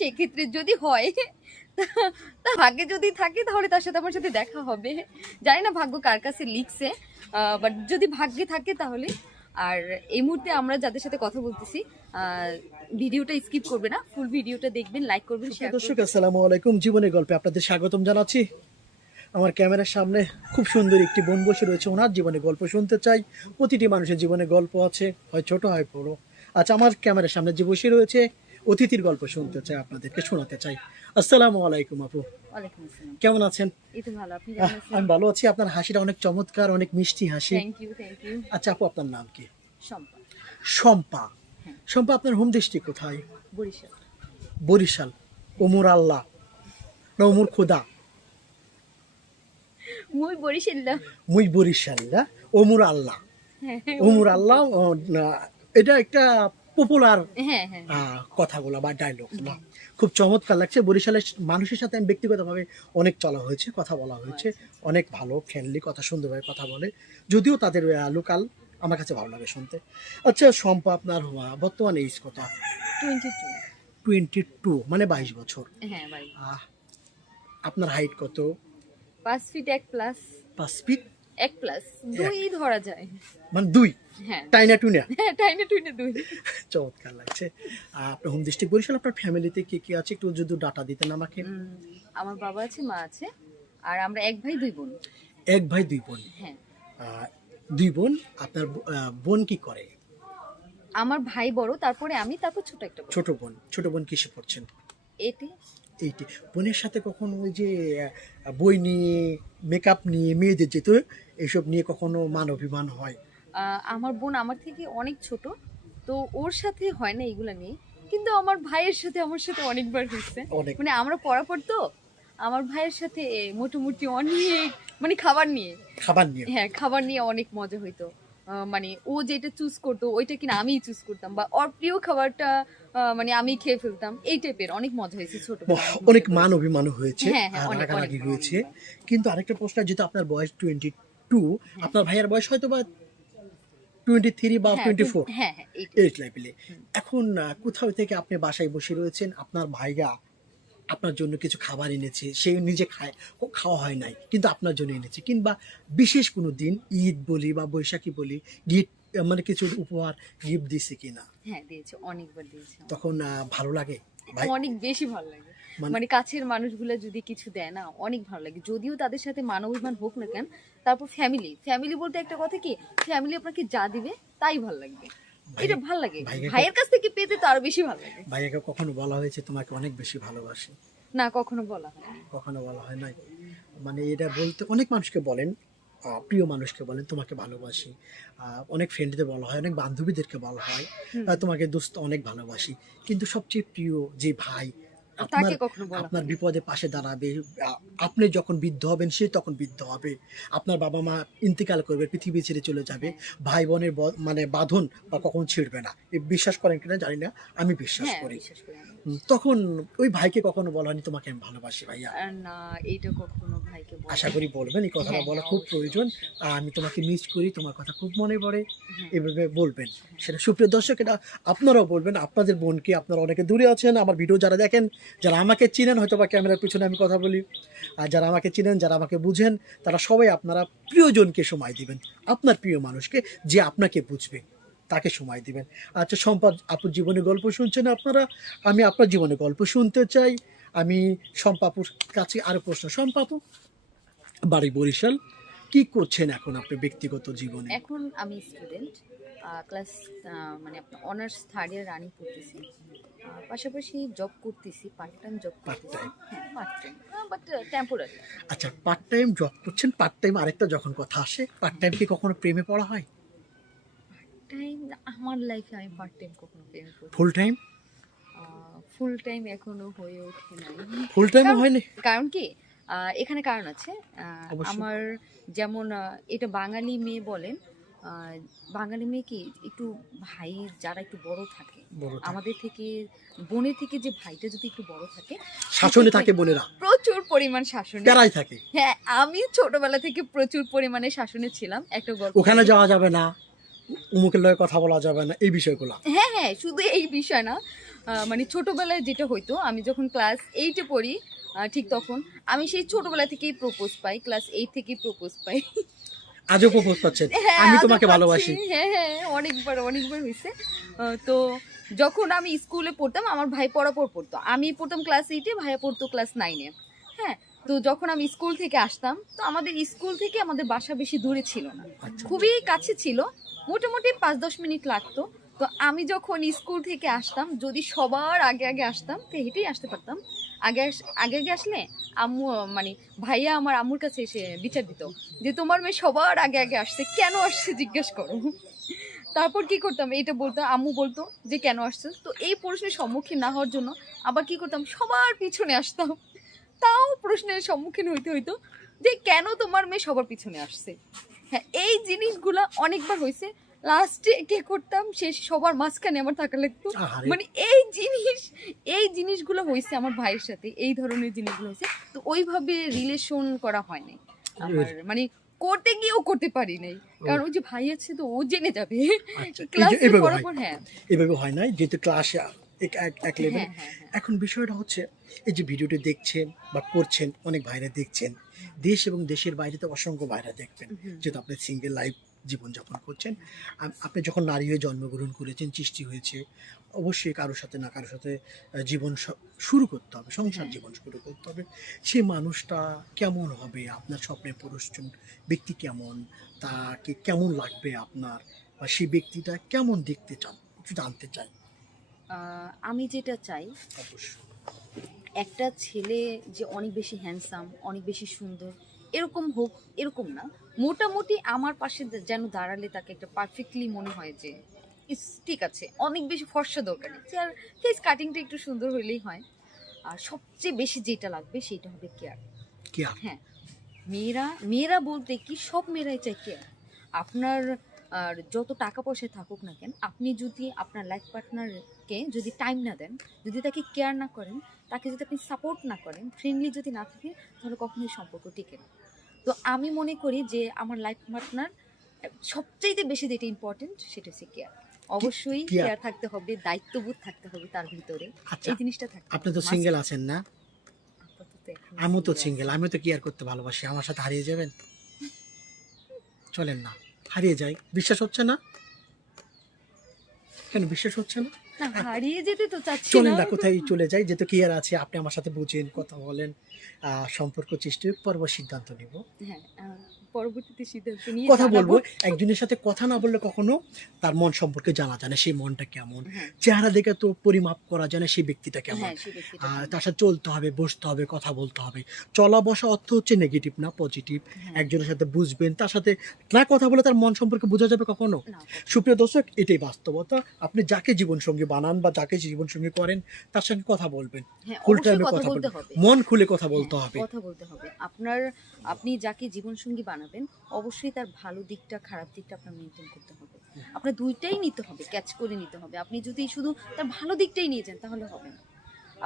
সেক্ষেত্রে যদি হয় তা ভাগ্যে যদি থাকে তাহলে তার সাথে আমার সাথে দেখা হবে। জানি না ভাগ্য কার কাছে লিখছে, বাট যদি ভাগ্যে থাকে তাহলে। আর এই মুহূর্তে আমরা যাদের সাথে কথা বলতেছি, ভিডিওটা স্কিপ করবে না, ফুল ভিডিওটা দেখবেন, লাইক করবেন, শেয়ার দর্শক করবেন। আসসালামু আলাইকুম, জীবনের গল্পে আপনাদের স্বাগতম জানাচ্ছি। আমার ক্যামেরার সামনে খুব সুন্দর একটি বোন বসে রয়েছে, ওনার জীবনে গল্প শুনতে চাই। প্রতিটি মানুষের জীবনে গল্প আছে, হয় ছোট হয় বড়। আচ্ছা, আমার ক্যামেরার সামনে যে বসে রয়েছে অতিথির গল্প শুনতে চাই, আপনাদেরকে শোনাতে চাই। আসসালামু আলাইকুম আপু, ওয়ালাইকুম আসসালাম। কেমন আছেন? এই তো ভালো, আপনি কেমন আছেন? আমি ভালো আছি। আপনার হাসিটা অনেক চমৎকার, অনেক মিষ্টি হাসি। Thank you, thank you. আচ্ছা আপু, আপনার নাম কি? শম্পা। শম্পা। হ্যাঁ। শম্পা, আপনার হোম দেশটি কোথায়? বরিশাল। বরিশাল। ওমর আল্লাহ না ওমর খোদা? মুই বরিশাল। মুই বরিশাল না ওমর আল্লাহ। হ্যাঁ ওমর আল্লাহ এটা একটা পপুলার হ্যাঁ হ্যাঁ। কথাগুলো বা ডায়লগগুলো খুব চমৎকার লাগছে। বরিশালের মানুষের সাথে আমি ব্যক্তিগতভাবে অনেক চলা হয়েছে, কথা বলা হয়েছে, অনেক ভালো ফ্রেন্ডলি কথা, সুন্দরভাবে কথা বলে, যদিও তাদের লোকাল আমার কাছে ভালো লাগে শুনতে। আচ্ছা শম্পা, আপনার বর্তমানে এজ কত? 22। 22, মানে 22 বছর। হ্যাঁ ভাই। আপনার হাইট কত? 5 ফিট 1 প্লাস। 5 ফিট 1 প্লাস 2 ধরা যায়। মানে 2? হ্যাঁ টাইনা টুইনা। হ্যাঁ, টাইনে টুইনে 2। চমৎকার লাগছে। আপনার হোম ডিস্ট্রিক্ট বরিশাল। আপনার ফ্যামিলিতে কে কে আছে একটু যদি ডাটা দিতেন আমাকে। আমার বাবা আছে, মা আছে, আর আমরা 1 ভাই 2 বোন। 1 ভাই 2 বোন। হ্যাঁ। 2 বোন। আপনার বোন কি করে? আমার ভাই বড়, তারপরে আমি, তারপর ছোট একটা বোন। ছোট বোন কিসে পড়ছেন? এটি এইটি। বোনের সাথে কখনো ওই যে বই নিয়ে, মেকআপ নিয়ে, মেয়েদের যেত এইসব নিয়ে কখনো মান অভিমান হয়? আমার বোন আমার থেকে অনেক ছোট, তো ওর সাথে হয় না এগুলা নিয়ে, কিন্তু আমার ভাইয়ের সাথে আমার সাথে অনেকবার হয়েছে। অনেক। মানে আমরা পড়া পড়তো, আমার ভাইয়ের সাথে মোটামুটি অনেক, মানে খাবার নিয়ে। হ্যাঁ, খাবার নিয়ে অনেক মজা হইতো। মানে ও যেটা চুজ করতো ওইটা কিনা আমিই চুজ করতাম, বা ওর প্রিয় খাবারটা মানে আমি খেয়ে ফেলতাম, এই টাইপের অনেক মজা হয়েছে ছোট। অনেক মান অভিমান হয়েছে, হ্যাঁ, হ্যাঁ, অনেক, রাগারাগি অনেক, হয়েছে। অনেক। কিন্তু আরেকটা প্রশ্ন, যেহেতু আপনার বয়স 22, আপনার ভাইয়ের বয়স হয়তো বা 23 বা হ্যাঁ 24, হ্যাঁ হ্যাঁ, এই এই লেভেলে। এখন কোথাও থেকে আপনি বাসায় বসে রয়েছেন, আপনার ভাইয়া আপনার জন্য কিছু খাবার এনেছে, সে নিজে খাওয়া হয় নাই কিন্তু আপনার জন্য এনেছে, কিংবা বিশেষ কোনো দিন, ঈদ বলি বা বৈশাখী বলি, গিফট মানে কিছু উপহার গিফট দিছে কিনা? হ্যাঁ দিয়েছে, অনেকবার দিয়েছে। তখন ভালো লাগে ভাই? অনেক বেশি ভালো লাগে। মানে কাছের মানুষগুলো যদি কিছু দেয় না, অনেক ভালো লাগে। যদিও তাদের সাথে মান অভিমান হোক না কেন, তারপর ফ্যামিলি বলতে একটা কথা কি, ফ্যামিলি আপনাকে যা দিবে তাই ভালো লাগবে, এটা ভালো লাগে। ভাইয়ের কাছ থেকে পেতে তো আরো বেশি ভালো লাগে। ভাইয়াকে কখনো বলা হয়েছে তোমাকে অনেক বেশি ভালোবাসি? না, কখনো বলা হয় না। কখনো বলা হয় নাই। মানে এটা বলতে অনেক মানুষকে বলেন, প্রিয় মানুষকে বলেন তোমাকে ভালোবাসি, অনেক ফ্রেন্ডদের বলা হয়, অনেক বান্ধবীদেরকে বলা হয় তোমাকে দোস্ত অনেক ভালোবাসি, কিন্তু সবচেয়ে প্রিয় যে ভাই আপনার, তাকে কখনো বলা আপনার বিপদে পাশে দাঁড়াবে, আপনি যখন বৃদ্ধ হবেন সে তখন বৃদ্ধ হবে, আপনার বাবা মা ইন্তেকাল করবে, পৃথিবী ছেড়ে চলে যাবে, ভাই বোনের মানে বাঁধন বা কখন ছিঁড়বে না, বিশ্বাস করেন কিনা জানি না, আমি বিশ্বাস হ্যাঁ, করি। বিশ্বাস করি আমি। তখন ওই ভাইকে কখনো বলা হয়নি তোমাকে আমি ভালোবাসি ভাইয়া? না, এইটা কখনো ভাইকে বলা আশা করি বলবেন, এই কথাটা হ্যাঁ, বলা হ্যাঁ, খুব অবশ্যই, প্রয়োজন। অবশ্যই। আমি তোমাকে মিস করি, তোমার কথা খুব মনে পড়ে, হ্যাঁ। এভাবে বলবেন। সেটা সুপ্রিয় দর্শক, এটা আপনারাও বলবেন আপনাদের বোনকে। আপনারা অনেকে দূরে আছেন, আমার ভিডিও যারা দেখেন, যারা আমাকে চিনেন, হয়তো বা ক্যামেরার পিছনে আমি কথা বলি, আর যারা আমাকে চিনেন, যারা আমাকে বুঝেন, তারা সবাই আপনারা প্রিয়জনকে সময় দিবেন, আপনার প্রিয় মানুষকে, যে আপনাকে বুঝবে তাকে সময় দিবেন। আচ্ছা সম্পদ আপুর জীবনে গল্প শুনছেন আপনারা, আমি আপনার জীবনে গল্প শুনতে চাই। আমি শম্পাপুর কাছে আরো প্রশ্ন। শম্পাপু, বাড়ি বরিশাল, কি করছেন এখন আপনি ব্যক্তিগত জীবনে? এখন আমি স্টুডেন্ট, ক্লাস মানে আপনার অনার্স 3rd ইয়ার রানিং করতেছি। পাশাপাশি জব করতেছি, পার্ট টাইম জব করতেছি। Part-time? হ্যাঁ, পার্ট টাইম, বাট টেম্পোরারি। আচ্ছা, পার্ট টাইম জব করছেন, পার্ট টাইম আরেকটা যখন কথা আসে, পার্ট টাইম কি কখনো প্রেমে পড়া হয়? টাইম আমার লাইফে আমি পার্ট টাইম কখনো প্রেম করি। Full time? ফুল টাইম এখনো হয়ে ওঠে নাই। ফুল টাইমও হয়নি? কারণ কি, এখানে কারণ আছে। অবশ্যই। আমার যেমন এটা বাঙালি মেয়ে বলেন, বাঙালি মেয়ে কি একটু ভাই যারা একটু বড় থাকে, বড় থাকে। আমাদের থেকে, বোনের থেকে যে ভাইটা যদি একটু বড় থাকে, শাসনে থাকে বোনেরা, প্রচুর পরিমাণ শাসনে। প্যারাই থাকে। হ্যাঁ, আমি ছোটবেলা থেকে প্রচুর পরিমাণে শাসনে ছিলাম। একটা গল্প, ওখানে যাওয়া যাবে না, উমুকের লগে কথা বলা যাবে না, এই বিষয়গুলো। হ্যাঁ হ্যাঁ, শুধু এই বিষয় না, মানে ছোটবেলায় যেটা হইতো, আমি যখন ক্লাস 8-এ পড়ি ঠিক তখন আমি সেই ছোটবেলা থেকেই প্রপোজ পাই, ক্লাস 8 থেকেই প্রপোজ পাই। আজও প্রপোজ পাচ্ছেন, হ্যাঁ, আমি আদর তোমাকে পাচ্ছি। ভালোবাসি। হ্যাঁ, হ্যাঁ, অনেকবার অনেকবার হইছে। তো যখন আমি স্কুলে পড়তাম, আমার ভাই পড়াপড় পড়তো। আমি পড়তাম ক্লাস 8-এ, ভাইয়া পড়তো ক্লাস 9-এ। হ্যাঁ? তো যখন আমি স্কুল থেকে আসতাম, তো আমাদের স্কুল থেকে আমাদের বাসা বেশি দূরে ছিল না। আচ্ছা। খুবই কাছে ছিল। মোটামুটি 5-10 মিনিট লাগতো। তো আমি যখন স্কুল থেকে আসতাম, যদি সবার আগে আগে আসতাম, তো হেঁটেই আসতে পারতাম। আগে আগে আসলে আম্মু মানে ভাইয়া আমার আম্মুর কাছে এসে বিচার দিত যে তোমার মেয়ে সবার আগে আগে আসছে, কেন আসছে জিজ্ঞেস করো। তারপর কি করতাম, এইটা বলতাম, আম্মু বলতো যে কেন আসছে, তো এই প্রশ্নের সম্মুখীন না হওয়ার জন্য আবার কি করতাম, সবার পিছনে আসতাম। তাও প্রশ্নের সম্মুখীন হইতে হইতো যে কেন তোমার মেয়ে সবার পিছনে আসছে। হ্যাঁ, এই জিনিসগুলা অনেকবার হয়েছে। লাস্টে কে করতাম, শেষ সবার মাঝখানে আমার থাকা লাগতো। আহারে। মানে এই জিনিসগুলো হয়েছে আমার ভাইয়ের সাথে, এই ধরনের জিনিসগুলো হয়েছে। তো ওইভাবে রিলেশন করা হয় নাই আমার, মানে করতে গিয়েও করতে পারি নাই, কারণ ওই যে ভাই আছে তো ও জেনে যাবে আচ্ছা, ক্লাসে এইভাবে পড়ার হয়, পর। হ্যাঁ, এভাবে হয় নাই যেহেতু ক্লাসে এক লেভেল। হ্যাঁ, হ্যাঁ, হ্যাঁ। এখন বিষয়টা হচ্ছে, এই যে ভিডিওটি দেখছেন বা করছেন, অনেক ভাইরা দেখছেন, দেশ এবং দেশের বাইরে তো অসংখ্য ভাইরা দেখবেন, হুম। যেহেতু আপনি সিঙ্গেল লাইফ জীবনযাপন করছেন। আপনি যখন নারী হয়ে জন্মগ্রহণ করেছেন, সৃষ্টি হয়েছে, অবশ্যই কারোর সাথে না কারোর সাথে জীবন শুরু করতে হবে, সংসার হ্যাঁ। জীবন শুরু করতে হবে। সেই মানুষটা কেমন হবে, আপনার স্বপ্নের পুরুষজন ব্যক্তি কেমন, তাকে কেমন লাগবে আপনার, বা সেই ব্যক্তিটা কেমন দেখতে চান, একটু জানতে চাই। আমি যেটা চাই, অবশ্যই। একটা ছেলে যে অনেক বেশি হ্যান্ডসাম, অনেক বেশি সুন্দর এরকম হোক, এরকম না, মোটামুটি আমার পাশে যেন দাঁড়ালে তাকে একটা পারফেক্টলি মনে হয় যে ইস ঠিক আছে, অনেক বেশি ফর্সা দরকার নেই, আর ফেস কাটিংটা একটু সুন্দর হলেই হয়। আর সবচেয়ে বেশি যেটা লাগবে সেটা হবে কেয়ার। কি আর হ্যাঁ, মেয়েরা মেয়েরা বলতে কি সব মেয়েরাই চায় কেয়ার। আপনার আর যত টাকা পয়সা থাকুক না কেন, আপনি যদি আপনার লাইফ পার্টনারকে যদি টাইম না দেন, যদি তাকে কেয়ার না করেন, তাকে যদি আপনি সাপোর্ট না করেন, ফ্রেন্ডলি যদি না থাকে, তাহলে কখনোই সম্পর্ক টিকে না। তো আমি মনে করি যে আমার লাইফ পার্টনার সবচেয়ে বেশি যেটা ইম্পর্টেন্ট সেটা হচ্ছে কেয়ার। অবশ্যই care? কেয়ার থাকতে হবে, দায়িত্ববোধ থাকতে হবে তার ভিতরে। আচ্ছা, এই জিনিসটা থাকতে আপনি হবে তো must। সিঙ্গেল আছেন না? আপাতত এখন আমিও তো single সিঙ্গেল, আছি। আমিও তো কেয়ার করতে ভালোবাসি। আমার সাথে হারিয়ে যাবেন? চলেন না, হারিয়ে যাই। বিশ্বাস হচ্ছে না? কেন বিশ্বাস হচ্ছে না? না, হারিয়ে যেতে তো চাচ্ছি চলেন না। না, কোথায় চলে যাই, যেহেতু কেয়ার আছে, আপনি আমার সাথে বুঝেন, কথা বলেন, সম্পর্ক সৃষ্টি হোক, পর্ব সিদ্ধান্ত নিব। হ্যাঁ, পরবর্তীতে সিদ্ধান্ত নিয়ে কথা বলবো, জানাবো। একজনের সাথে কথা না বললে কখনো তার মন সম্পর্কে জানা যায় না, সেই মনটা কেমন। হ্যাঁ, চেহারা দেখে তো পরিমাপ করা যায় না সেই ব্যক্তিটা কেমন। হ্যাঁ, সেই ব্যক্তিটা কেমন। তার সাথে চলতে হবে, বসতে হবে, কথা বলতে হবে। চলা বসা অর্থ হচ্ছে নেগেটিভ না পজিটিভ। হ্যাঁ, একজনের সাথে বুঝবেন, তার সাথে না কথা বলে তার মন সম্পর্কে বোঝা যাবে কখনো? না, সুপ্রিয় দর্শক, এটাই বাস্তবতা। আপনি যাকে জীবনসঙ্গী বানান বা যাকে জীবনসঙ্গী করেন, তার সঙ্গে কথা বলবেন, হ্যাঁ, ফুল অবশ্যই টাইমে কথা কথা বলতে বলবেন, হবে। মন খুলে কথা বলতে হ্যাঁ, হবে। কথা বলতে হবে। আপনি যাকে জীবনসঙ্গী বানাবেন, অবশ্যই তার ভালো দিকটা খারাপ দিকটা আপনার মেনটেন করতে হবে। আপনার দুইটাই নিতে হবে, ক্যাচ করে নিতে হবে। আপনি যদি শুধু তার ভালো দিকটাই নিয়ে যান তাহলে হবে না।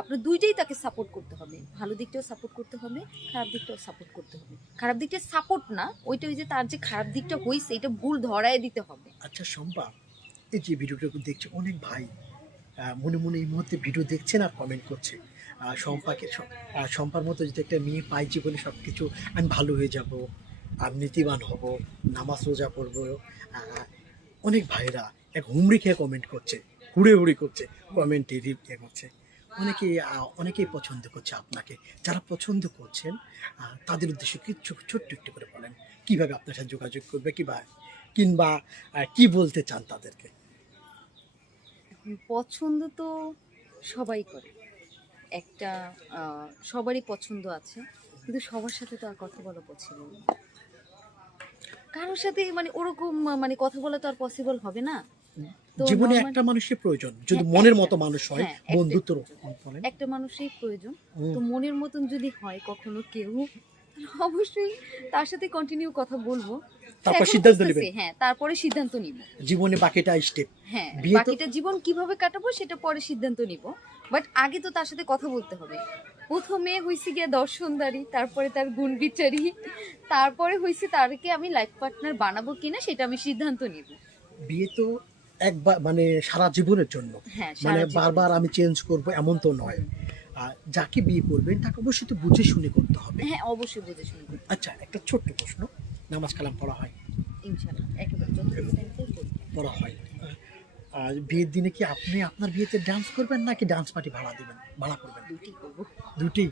আপনার দুইটাই তাকে সাপোর্ট করতে হবে, ভালো দিকটাও সাপোর্ট করতে হবে, খারাপ দিকটাও সাপোর্ট করতে হবে। খারাপ দিকটা সাপোর্ট না, ওইটা ওই যে তার যে খারাপ দিকটা হয়েছে এটা ভুল ধরায় দিতে হবে। আচ্ছা শম্পা, এই যে ভিডিওটা দেখছে অনেক ভাই, মনে মনে এই মুহূর্তে ভিডিও দেখছেন আর কমেন্ট করছে, শম্পার মতো যদি একটা মেয়ে পাই জীবনে সব কিছু, আমি ভালো হয়ে যাব, আমি নীতিবান হব, নামাজ রোজা করবো। অনেক ভাইরা এক হুমড়ি খেয়ে কমেন্ট করছে, হুড়ে হুড়ি করছে, কমেন্টে রিপ্লাই করছে। অনেকেই পছন্দ করছে আপনাকে। যারা পছন্দ করছেন তাদের উদ্দেশ্যে কিছু ছোট্ট একটু করে বলেন, কিভাবে আপনার সাথে যোগাযোগ করবে, কিংবা কি বলতে চান তাদেরকে? পছন্দ তো সবাই করে, একটা সবারই পছন্দ আছে, কিন্তু সবার সাথে তো আর কথা বলা পসিবল না। কারোর সাথে মানে ওরকম মানে কথা বলা তো আর পসিবল হবে না। তো জীবনে normal- একটা মানুষের প্রয়োজন, যদি হ্যাঁ, মনের একটা। মতো মানুষ হয়, হ্যাঁ, একটাই বন্ধুত্ব প্রয়োজন। বলেন। একটা মানুষই প্রয়োজন। হুম। তো মনের মতন যদি হয় কখনো কেউ, তাহলে অবশ্যই তার সাথে কন্টিনিউ কথা বলবো। তারপর এখনো সিদ্ধান্ত বুঝতেছি, নেবেন। হ্যাঁ, তারপরে সিদ্ধান্ত নিব। জীবনে বাকিটা স্টেপ। হ্যাঁ, বিয়ে তো বাকিটা জীবন কিভাবে কাটাবো সেটা পরে সিদ্ধান্ত নিব। বাট আগে তো তার সাথে কথা বলতে হবে। প্রথমে হইছে গিয়া দর্শনদারি, তারপরে তার গুণ বিচারি, তারপরে হইছে তারকে আমি লাইফ পার্টনার বানাবো কিনা সেটা আমি সিদ্ধান্ত নিব। বিয়ে তো একবার মানে সারা জীবনের জন্য, হ্যাঁ, সারা মানে জীবনের বারবার জন্য। আমি চেঞ্জ করব এমন তো নয়। আর যাকে বিয়ে করবেন তাকে অবশ্যই তো বুঝে শুনে করতে হবে। হ্যাঁ, অবশ্যই বুঝে শুনে করতে হবে। আচ্ছা, একটা ছোট্ট প্রশ্ন, নামাজ কালাম পড়া হয়? ইনশাআল্লাহ একেবারে যতটুকু টাইম পাই করব। পড়া হয়। আর বিয়ের দিনে কি আপনি আপনার বিয়েতে ডান্স করবেন নাকি ডান্স পার্টি ভাড়া করবেন? দুটি করব। দুটি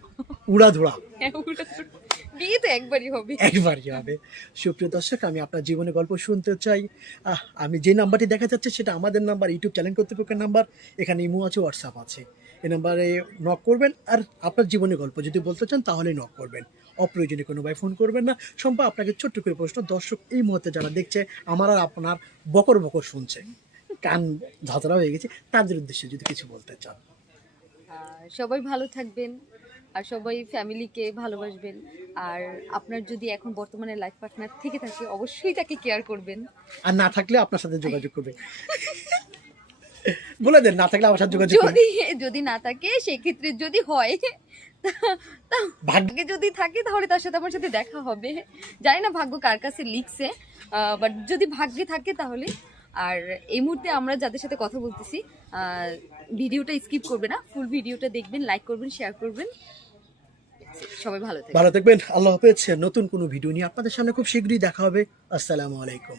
উড়াধুরা হ্যাঁ, বিয়ে তো একবারই হবে। একবারই হবে। সুপ্রিয় দর্শক, আমি আপনার জীবনের গল্প শুনতে চাই। আমি যে নাম্বারটি দেখা যাচ্ছে সেটা আমাদের নাম্বার, ইউটিউব চ্যানেল কর্তৃপক্ষের নাম্বার। এখানে ইমো আছে, হোয়াটসঅ্যাপ আছে। এই নাম্বারে নক করবেন, আর আপনার জীবনের গল্প যদি বলতে চান তাহলেই নক করবেন। অপ্রয়োজনীয় কোনো ভাই ফোন করবেন না। শম্পা, আপনাকে ছোট্ট করে প্রশ্ন, দর্শক এই মুহূর্তে যারা দেখছে আমার আর আপনার বকর বকর শুনছে, কান ঝাঁঝরা হয়ে গেছে, তাদের উদ্দেশ্যে যদি কিছু বলতে চান। সবাই ভালো থাকবেন আর সবাই ফ্যামিলিকে ভালোবাসবেন। আর আপনার যদি এখন বর্তমানে লাইফ পার্টনার থেকে থাকে অবশ্যই তাকে কেয়ার করবেন। আর না থাকলে আপনার সাথে যোগাযোগ করবে। বলে দেন, না থাকলে আমার সাথে যোগাযোগ করবে। যদি যদি না থাকে সেক্ষেত্রে যদি হয় ভাগ্য ভাগ্যে যদি থাকে তাহলে তার সাথে আমার সাথে দেখা হবে। জানি না ভাগ্য কার কাছে লিখছে, বাট যদি ভাগ্যে থাকে তাহলে। আর এই মুহূর্তে আমরা যাদের সাথে কথা বলতেছি, ভিডিওটা স্কিপ করবে না, ফুল ভিডিওটা দেখবেন, লাইক করবেন, শেয়ার করবেন। সবাই ভালো থাকবেন। ভালো থাকবেন। আল্লাহ হাফেজ। নতুন কোনো ভিডিও নিয়ে আপনাদের সামনে খুব শীঘ্রই দেখা হবে। আসসালামু আলাইকুম।